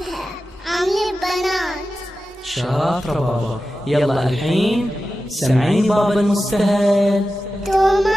بعدها عاملين بنات. شاطرة بابا. يلا الحين سمعيني بابا المستهل. توما